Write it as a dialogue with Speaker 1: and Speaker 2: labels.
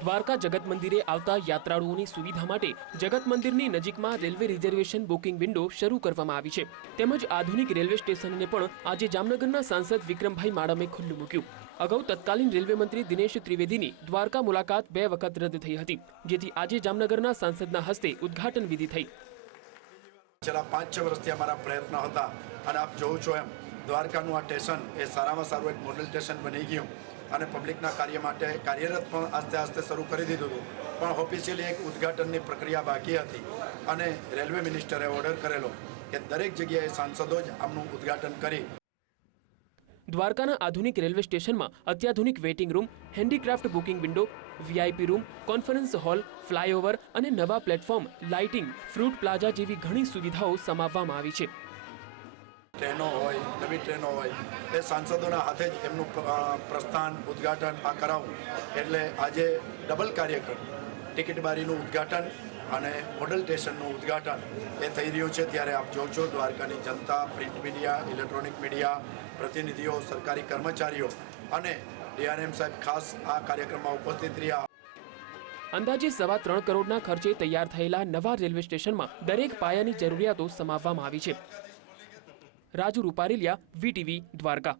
Speaker 1: દ્વારકા જગત મંદિરે આવતા યાત્રાળુઓની સુવિધા માટે જગત મંદિરની નજીકમાં રેલવે રિઝર્વેશન બુકિંગ વિન્ડો શરૂ કરવામાં આવી છે. તેમજ આધુનિક રેલવે સ્ટેશનને પણ આજે જામનગરના સાંસદ વિક્રમભાઈ માડમે ખુલ્લું મૂક્યું. અગાઉ તત્કાલીન રેલવે મંત્રી દિનેશ ત્રિવેદીની દ્વારકા મુલાકાત બે વખત રદ થઈ હતી, જેથી આજે જામનગરના સાંસદના હસ્તે ઉદ્ઘાટન વિધિ થઈ.
Speaker 2: છેલ્લા પાંચ છ વર્ષથી અમારા પ્રયત્નો હતા અને આપ જોવો છો એમ, દ્વારકાનું આ સ્ટેશન એ સારામાં સારું એક મોડલ સ્ટેશન બની ગયું. અને પબ્લિકના કાર્ય માટે કાર્યરત પણ આસ્તે આસ્તે શરૂ કરી દીધું હતું. પણ ઓફિશિયલી એક ઉદ્ઘાટનની પ્રક્રિયા બાકી હતી અને રેલવે મિનિસ્ટરે ઓર્ડર કરેલો કે દરેક જગ્યાએ સાંસદો જ આમનું ઉદ્ઘાટન કરી.
Speaker 1: દ્વારકાના આધુનિક રેલવે સ્ટેશનમાં અત્યાધુનિક waiting room handicraft booking window VIP room conference hall flyover અને નવા પ્લેટફોર્મ લાઇટિંગ ફ્રૂટ પ્લાઝા જેવી ઘણી સુવિધાઓ સમાવવામાં આવી છે.
Speaker 2: ટ્રેનો હોય નવી ટ્રેનો હોય, એ સાંસદોના હાથે જ એમનું પ્રસ્થાન, ઉદ્ઘાટન આ કરાવવું એટલે આજે ડબલ કાર્યક્રમ. ટિકિટ બારીનું અને મોડલ સ્ટેશનનું ઉદ્ઘાટન એ થઈ રહ્યું છે. ત્યારે આપ જો છો દ્વારકાની જનતા, પ્રિન્ટ મીડિયા, ઇલેક્ટ્રોનિક મીડિયા, પ્રતિનિધિઓ, સરકારી કર્મચારીઓ અને ડીઆરએમ સાહેબ ખાસ આ કાર્યક્રમમાં ઉપસ્થિત રહ્યા.
Speaker 1: અંદાજે સવા ત્રણ કરોડના ખર્ચે તૈયાર થયેલા નવા રેલવે સ્ટેશનમાં દરેક પાયાની જરૂરિયાતો સમાવવામાં આવી છે. રાજુ રૂપારેલિયા વીટીવી દ્વારકા.